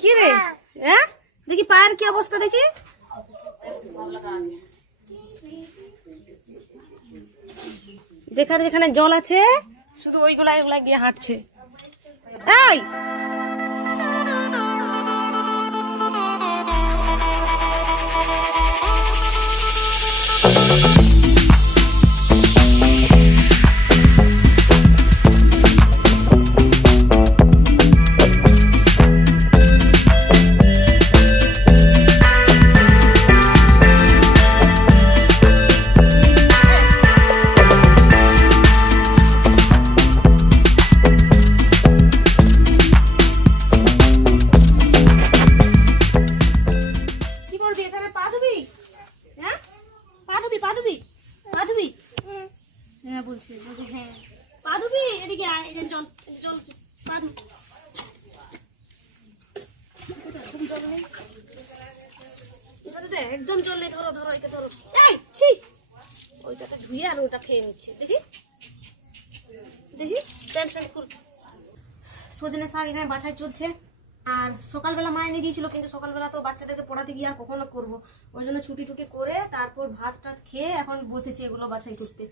কি রে হ্যাঁ দেখি পায়ের কি অবস্থা দেখি। যেখানে যেখানে জল আছে শুধু ওইগুলা এগুলা গিয়ে হাঁটছে। এই একদম জল নেই, ধরো ধরো এটা ধরো। এই ছি ওইটাতে ধুয়ে আর ওটা খেয়ে নিচ্ছে দেখি দেখি। টেনশন ফুল সজনে শাক এখানে বাছাই চলছে। আর সকালবেলা মা এনে দিয়েছিল, কিন্তু সকালবেলা তো বাচ্চাদেরকে পড়াতে গিয়ে আর কখনো করবো, ওই জন্য ছুটি টুটি করে তারপর ভাত টাত খেয়ে এখন বসেছি এগুলো বাছাই করতে।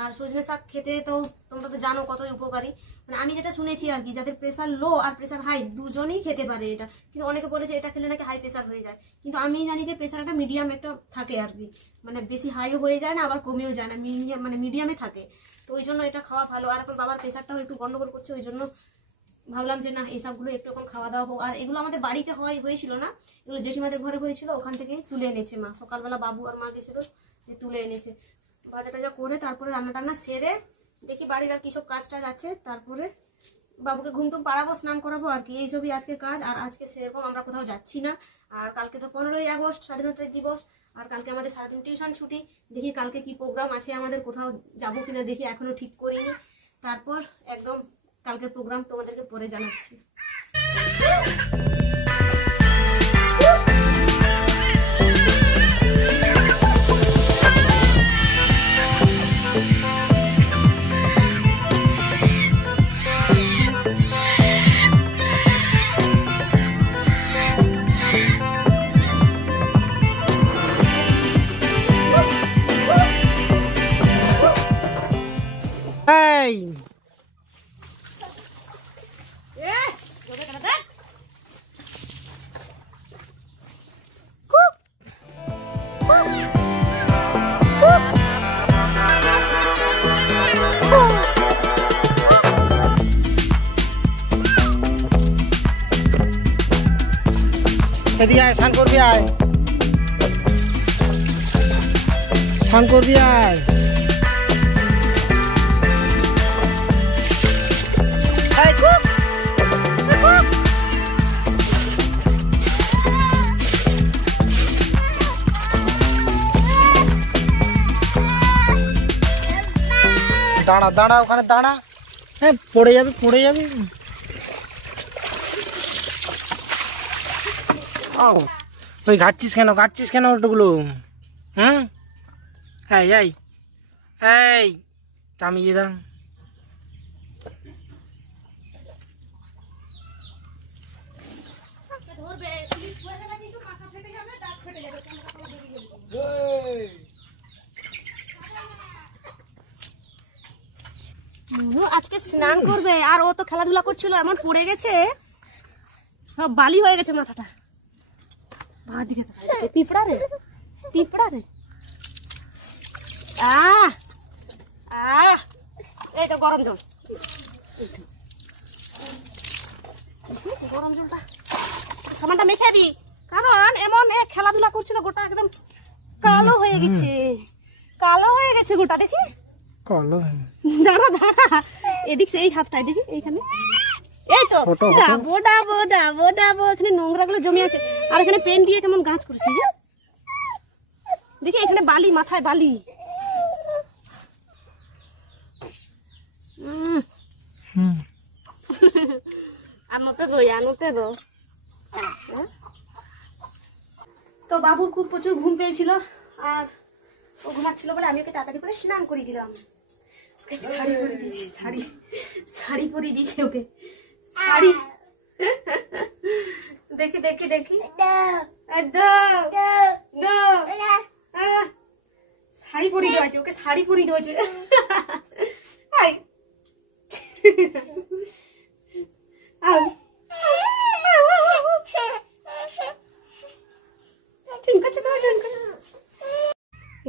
আর সজনে শাক খেতে তো তোমরা তো জানো কতই উপকারী। মানে আমি যেটা শুনেছি আর কি, যাদের প্রেশার লো আর প্রেশার হাই দুজনেই খেতে পারে এটা, কিন্তু অনেকে বলে যে এটা খেলে নাকি হাই প্রেশার হয়ে যায়, কিন্তু আমি জানি যে প্রেশারটা মিডিয়াম একটা থাকে আর কি, মানে বেশি হাইও হয়ে যায় না আবার কমেও যায় না, মানে মিডিয়ামে থাকে। তো ওই জন্য এটা খাওয়া ভালো। আর এখন বাবার প্রেশারটাও একটু গন্ডগোল করছে, ওই জন্য ভাবলাম যে না এইসবগুলো একটু এখন খাওয়া দাওয়া হোক। আর এগুলো আমাদের বাড়িতে হয়েছিল না, এগুলো জেঠিমাদের ঘরে হয়েছিল, ওখান থেকেই তুলে এনেছে মা। সকালবেলা বাবু আর মা গেছিল, তুলে এনেছে। ভাজা টাজা করে তারপরে রান্না টান্না সেরে দেখি বাড়ির আর কিসব কাজ টাজ আছে, তারপরে বাবুকে ঘুম টুম পাড়াবো, স্নান করাবো আর কি, এইসবই আজকে কাজ। আর আজকে সেরকম আমরা কোথাও যাচ্ছি না। আর কালকে তো 15ই আগস্ট স্বাধীনতা দিবস, আর কালকে আমাদের সারাদিন টিউশন ছুটি। দেখি কালকে কি প্রোগ্রাম আছে আমাদের, কোথাও যাবো কিনা দেখি, এখনো ঠিক করিনি। তারপর একদম কালকের প্রোগ্রাম তোমাদেরকে পরে জানাচ্ছি। এদিকে আয়, স্নান করবি আয়, স্নান করবি আয়। দাঁড়া দাঁড়া ওখানে দাঁড়া, হ্যাঁ পড়ে যাবে পড়ে যাবে। ওই ঘাটছিস কেন ওটাগুলো? হুম এই এই এই চামিয়ে দাও। আজকে স্নান করবে, আর ও তো খেলাধুলা করছিল, এমন পড়ে গেছে, সব বালি হয়ে গেছে মাথাটা। পিঁপড়া রে পিঁপড়া রে। এই তো গরম জল, গরম জলটা সামানটা মেখে দি, কারণ এমন খেলাধুলা করছিল গোটা একদম কালো হয়ে গেছে, কালো হয়ে গেছে গোটা। দেখি কালো, দাঁড়া দাঁড়া, এদিক এই হাতটাই দেখি, এইখানে এই তো ডাবো ডাবো ডাবো ডাবো, এখানে নোংরা গুলো জমে আছে। আর এখানে পেন দিয়ে কেমন গাছ করেছে, দেখি এখানে বালি, মাথায় বালি। আনোতে দো। তো বাবুর খুব প্রচুর ঘুম পেয়েছিল, আর ও ঘুমাচ্ছিল বলে আমি ওকে তাড়াতাড়ি করে স্নান করে দিলাম। ওকে শাড়ি পরিয়ে দিয়েছি, শাড়ি পরিয়ে দিয়েছি ওকে, শাড়ি। দেখি দেখি দেখি, শাড়ি পরিয়ে দেওয়া আছে ওকে, শাড়ি পরিয়ে দেওয়া আছে।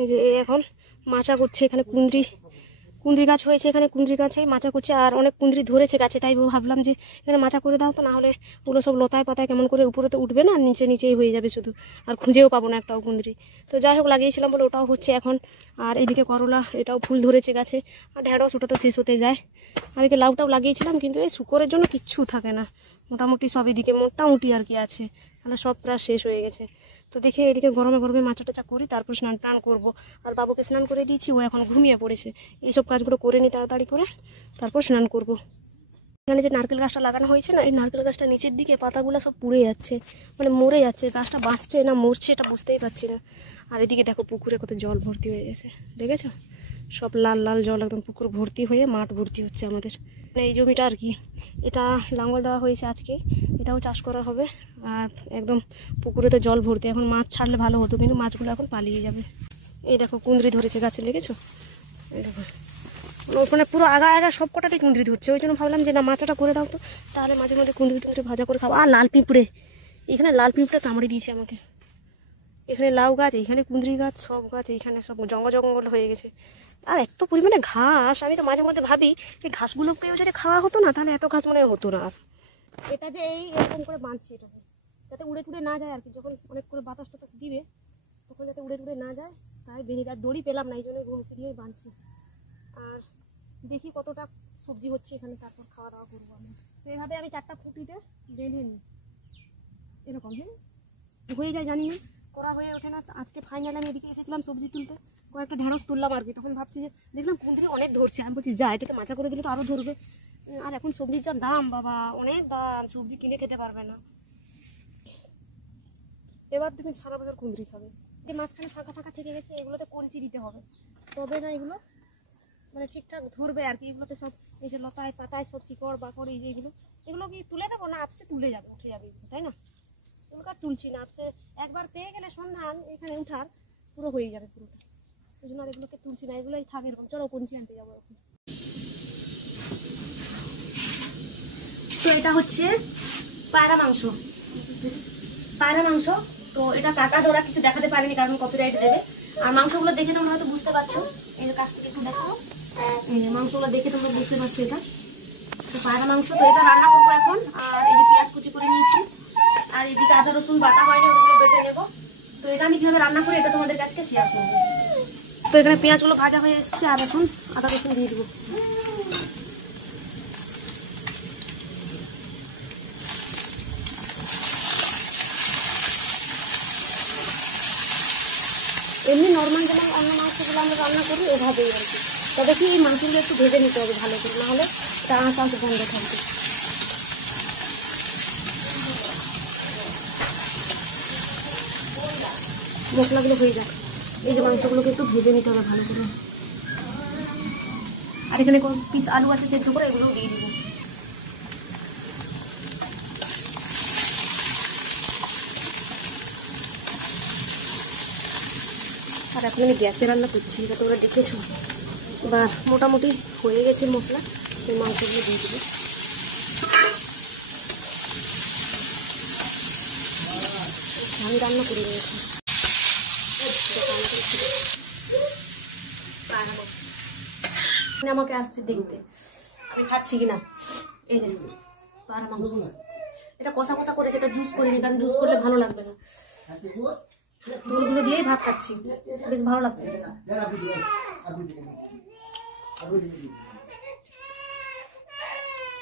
এই যে এখন মাচা করছে, এখানে কুঁদরি গাছ হয়েছে, এখানে কুঁদরি গাছে মাচা করছে, আর অনেক কুঁদরি ধরেছে গাছে, তাই ভাবলাম যে এখানে মাচা করে দাও, তো না হলে ওগুলো সব লতায় পাতায় কেমন করে উপরে তো উঠবে না, নিচে নিচেই হয়ে যাবে শুধু, আর খুঁজেও পাবো না একটাও কুঁদরি। তো যাই হোক লাগিয়েছিলাম বলে ওটাও হচ্ছে এখন। আর এইদিকে করলা, এটাও ফুল ধরেছে গাছে, আর ঢেঁড়স ওটা তো শেষ হতে যায়। আর এদিকে লাউটাও লাগিয়েছিলাম, কিন্তু এই শুকরের জন্য কিচ্ছু থাকে না, মোটামুটি সব এদিকে মোটামুটি আর কি আছে, তাহলে সব প্রায় শেষ হয়ে গেছে। তো দেখে এদিকে গরমে গরমে মাচা টাচা করি, তারপর স্নান টান করবো। আর বাবুকে স্নান করে দিয়েছি, ও এখন ঘুমিয়ে পড়েছে। এইসব কাজগুলো করে নিই তাড়াতাড়ি করে, তারপর স্নান করব। এখানে যে নারকেল গাছটা লাগানো হয়েছে না, এই নারকেল গাছটা নিচের দিকে পাতাগুলো সব পুড়ে যাচ্ছে, মানে মরে যাচ্ছে, গাছটা বাঁচছে না মরছে এটা বুঝতেই পারছি না। আর এদিকে দেখো পুকুরে কত জল ভর্তি হয়ে গেছে, দেখেছো? সব লাল লাল জল, একদম পুকুর ভর্তি হয়ে মাঠ ভর্তি হচ্ছে আমাদের। মানে এই জমিটা আর কি, এটা লাঙ্গল দেওয়া হয়েছে আজকে, এটাও চাষ করা হবে। আর একদম পুকুরে তো জল ভর্তি, এখন মাছ ছাড়লে ভালো হতো, কিন্তু মাছগুলো এখন পালিয়ে যাবে। এই দেখো কুঁদরি ধরেছে গাছে, দেখেছো? এই দেখো ওখানে পুরো আগা সব কটাতেই কুঁদরি ধরছে, ওই জন্য ভাবলাম যে না মাচাটা করে দাও তো, তাহলে মাঝে মধ্যে কুঁদরি টুঁদরি ভাজা করে খাবো। আর লাল পিঁপড়ে, এখানে লাল পিঁপড়ে কামড়ে দিয়েছে আমাকে। এখানে লাউ গাছ, এইখানে কুঁদরি গাছ, সব গাছ এইখানে সব জঙ্গল হয়ে গেছে। আর এত পরিমাণে ঘাস, আমি তো মাঝে মধ্যে ভাবি এই ঘাসগুলোকেও যদি খাওয়া হতো না, তাহলে এত ঘাস মনে হতো না। আর এটা যে এরকম করে বাঁধছি এটাকে, যাতে উড়ে টুড়ে না যায় আর কি, যখন অনেক করে বাতাস টাতাস দিবে তখন যাতে উড়ে টুড়ে না যায়, তাই বেঁধে। আর দড়ি পেলাম না, এই জন্য ঘুমসি দিয়েই বাঁধছি। আর দেখি কতটা সবজি হচ্ছে এখানে, তারপর খাওয়া দাওয়া করবো আমি। তো এইভাবে আমি 4টা খুঁটিতে বেঁধে নিই, এরকম। হ্যাঁ হয়ে যায় জানি না, করা হয়ে ওঠে না। আজকে ফাইনালি আমি এদিকে এসেছিলাম সবজি তুলতে, কয়েকটা ঢেঁড়স তুললাম আর কি। তখন ভাবছি যে দেখলাম কুঁদরি অনেক ধরছে, আমি বলছি যা এটাকে মাচা করে দিলে তো আরও ধরবে। আর এখন সবজির যা দাম বাবা, অনেক দাম, সবজি কিনে খেতে পারবে না। এবার তুমি সারা বছর কুঁদরি খাবে। যে মাঝখানে ফাঁকা ফাঁকা থেকে গেছে, এগুলোতে কঞ্চি দিতে হবে, তবে না এগুলো মানে ঠিকঠাক ধরবে আর কি। এগুলোতে সব এই যে লতায় পাতায় সব শিকড় বাকড়, এই যে এগুলো কি তুলে দেবো না আপসে তুলে যাবে, উঠে যাবে, তাই না? এগুলো আর তুলছি না, আপসে একবার পেয়ে গেলে সন্ধান এখানে উঠার পুরো হয়ে যাবে পুরোটা, ওই জন্য আর এগুলোকে তুলছি না, এগুলোই থাকে এরকম। চলো কঞ্চি আনতে যাবো এখন। তো এটা হচ্ছে পায়রা মাংস। তো এটা কাটা ধরা কিছু দেখাতে পারিনি, কারণ কপিরাইট দেবে। আর মাংসগুলো দেখে তোমরা হয়তো বুঝতে পারছো, এই যে কাছ থেকে একটু দেখাও, মাংসগুলো দেখে তোমরা বুঝতে পারছো এটা তো পায়রা মাংস। তো এটা রান্না করবো এখন। আর এই যে পেঁয়াজ কুচি করে নিয়েছি, আর এদিকে আদা রসুন বাটা হয়নি, ওগুলো বেটে নেবো। তো এটা আমি কিভাবে রান্না করি এটা তোমাদের কাছে শেয়ার করবো। তো এখানে পেঁয়াজগুলো ভাজা হয়ে এসছে, আর এখন আদা রসুন দিয়ে দেবো। এমনি নর্মাল যেমন অন্য মাংসগুলো আমরা রান্না করি ওভাবেই আর কি, তবে কি এই মাংসগুলো একটু ভেজে নিতে হবে ভালো করে, নাহলে আঁচ আঁচ বন্ধ থাকবে। মশলাগুলো হয়ে যাক, এই যে মাংসগুলোকে একটু ভেজে নিতে হবে ভালো করে। আর এখানে পিস আলু আছে সেদ্ধ করে, এগুলোও দিয়ে দিব। আর এখন আমি গ্যাসে রান্না করছি, এটা তোমরা দেখেছো। এবার মোটামুটি হয়ে গেছে মশলা, এই মাংসগুলো দিয়ে দেবো। আমি রান্না করে নিয়েছি, আমাকে আসছে দেখতে আমি খাচ্ছি কিনা। এই যে পায়রা মাংস, এটা কষা কষা করেছে, এটা জুস করিনি, কারণ জুস করলে ভালো লাগবে না। দুধগুলো দিয়েই ভাত খাচ্ছি, বেশ ভালো লাগছে।